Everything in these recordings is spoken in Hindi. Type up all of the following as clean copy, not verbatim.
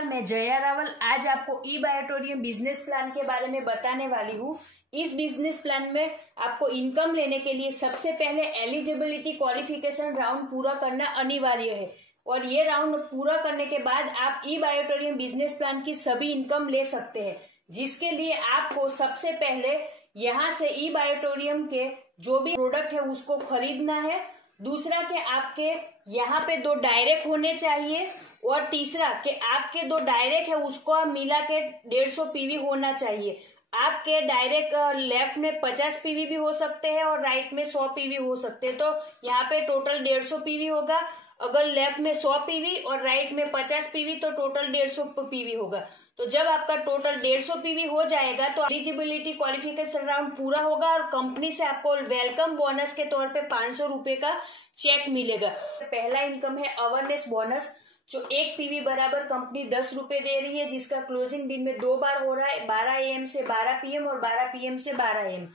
नमस्कार, मैं जया रावल आज आपको ई बायोटोरियम बिजनेस प्लान के बारे में बताने वाली हूँ। इस बिजनेस प्लान में आपको इनकम लेने के लिए सबसे पहले एलिजिबिलिटी क्वालिफिकेशन राउंड पूरा करना अनिवार्य है और ये राउंड पूरा करने के बाद आप ई बायोटोरियम बिजनेस प्लान की सभी इनकम ले सकते हैं, जिसके लिए आपको सबसे पहले यहाँ से ई बायोटोरियम के जो भी प्रोडक्ट है उसको खरीदना है। दूसरा कि आपके यहाँ पे 2 डायरेक्ट होने चाहिए और तीसरा कि आपके 2 डायरेक्ट है उसको मिला के 150 पीवी होना चाहिए। आपके डायरेक्ट लेफ्ट में 50 पीवी भी हो सकते हैं और राइट में 100 पीवी हो सकते हैं, तो यहाँ पे टोटल 150 पीवी होगा। अगर लेफ्ट में 100 पीवी और राइट में 50 पीवी तो टोटल 150 पीवी होगा। तो जब आपका टोटल 150 पीवी हो जाएगा तो एलिजिबिलिटी क्वालिफिकेशन राउंड पूरा होगा और कंपनी से आपको वेलकम बोनस के तौर पे 500 रुपए का चेक मिलेगा। पहला इनकम है अवेयरनेस बोनस, जो 1 पीवी बराबर कंपनी 10 रुपए दे रही है, जिसका क्लोजिंग दिन में 2 बार हो रहा है, 12 AM से 12 PM और 12 PM से 12 AM।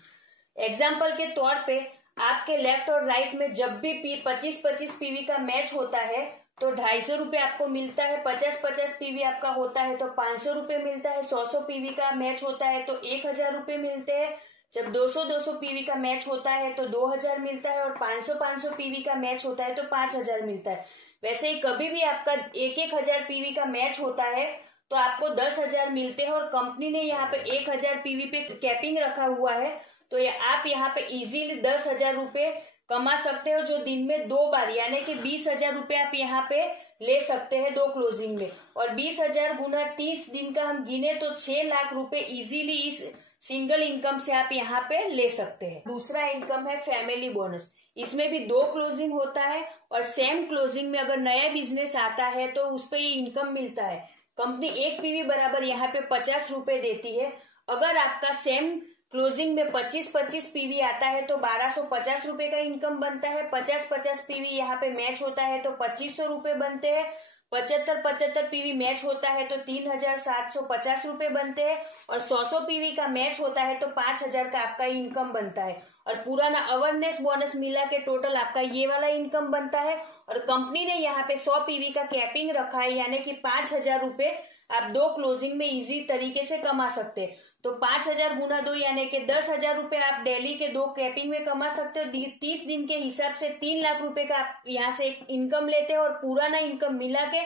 एग्जाम्पल के तौर पे आपके लेफ्ट और राइट में जब भी 25-25 पीवी का मैच होता है तो 250 रुपए आपको मिलता है। 50-50 पीवी आपका होता है तो 500 रुपए मिलता है। 100 पीवी का मैच होता है तो 1000 रुपए मिलते हैं। जब 200 पीवी का मैच होता है तो 2000 मिलता है और 500 पीवी का मैच होता है तो 5000 मिलता है। वैसे ही कभी भी आपका 1000 पीवी का मैच होता है तो आपको 10,000 मिलते हैं और कंपनी ने यहाँ पे 1000 पीवी पे कैपिंग रखा हुआ है, तो आप यहाँ पे इजीली 10,000 रुपए कमा सकते हो, जो दिन में 2 बार यानी कि 20,000 रुपए आप यहाँ पे ले सकते हैं 2 क्लोजिंग में। और 20,000 गुना 30 दिन का हम गिने तो 6 लाख रुपए इजीली इस सिंगल इनकम से आप यहाँ पे ले सकते हैं। दूसरा इनकम है फैमिली बोनस। इसमें भी 2 क्लोजिंग होता है और सेम क्लोजिंग में अगर नया बिजनेस आता है तो उस पर ये इनकम मिलता है। कंपनी 1 पीवी बराबर यहाँ पे 50 रुपए देती है। अगर आपका सेम क्लोजिंग में 25-25 पीवी आता है तो 1250 रुपए का इनकम बनता है। 50-50 पीवी यहाँ पे मैच होता है तो 2500 रुपए बनते हैं। 75-75 पीवी मैच होता है तो 3750 रुपए बनते हैं और 100 पीवी का मैच होता है तो 5000 का आपका इनकम बनता है। और पुराना अवेयरनेस बोनस मिला के टोटल आपका ये वाला इनकम बनता है। और कंपनी ने यहाँ पे 100 पीवी का कैपिंग रखा है, यानी कि 5000 रुपए आप 2 क्लोजिंग में इजी तरीके से कमा सकते हैं। तो 5000 गुना 2 यानी कि 10,000 रुपए आप डेली के 2 कैपिंग में कमा सकते हो। 30 दिन के हिसाब से 3 लाख रुपए का आप यहाँ से इनकम लेते हो और पुराना इनकम मिला के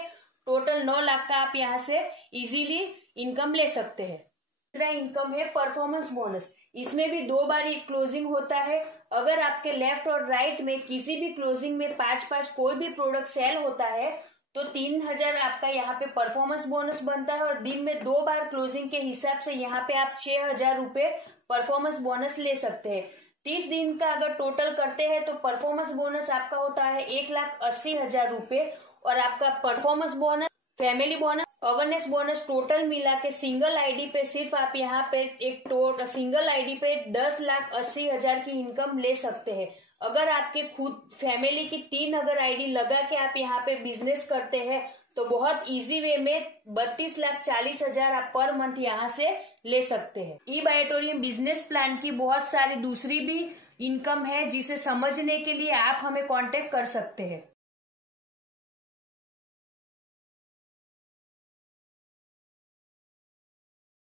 टोटल 9 लाख का आप यहाँ से इजीली इनकम ले सकते हैं। दूसरा इनकम है परफॉर्मेंस बोनस। इसमें भी 2 बार क्लोजिंग होता है। अगर आपके लेफ्ट और राइट में किसी भी क्लोजिंग में 5-5 कोई भी प्रोडक्ट सेल होता है तो 3000 आपका यहाँ पे परफॉर्मेंस बोनस बनता है और दिन में 2 बार क्लोजिंग के हिसाब से यहाँ पे आप 6000 रुपए परफॉर्मेंस बोनस ले सकते हैं। 30 दिन का अगर टोटल करते हैं तो परफॉर्मेंस बोनस आपका होता है 1,80,000 रुपए और आपका performance bonus, family bonus, awareness bonus total मिला के सिंगल आईडी पे सिर्फ आप यहाँ पे सिंगल आईडी पे 10,80,000 की इनकम ले सकते हैं। अगर आपके खुद फैमिली की 3 अगर आईडी लगा के आप यहाँ पे बिजनेस करते हैं तो बहुत इजी वे में 32,40,000 आप पर मंथ यहाँ से ले सकते हैं। ई बायोटोरियम बिजनेस प्लान की बहुत सारी दूसरी भी इनकम है, जिसे समझने के लिए आप हमें कांटेक्ट कर सकते हैं।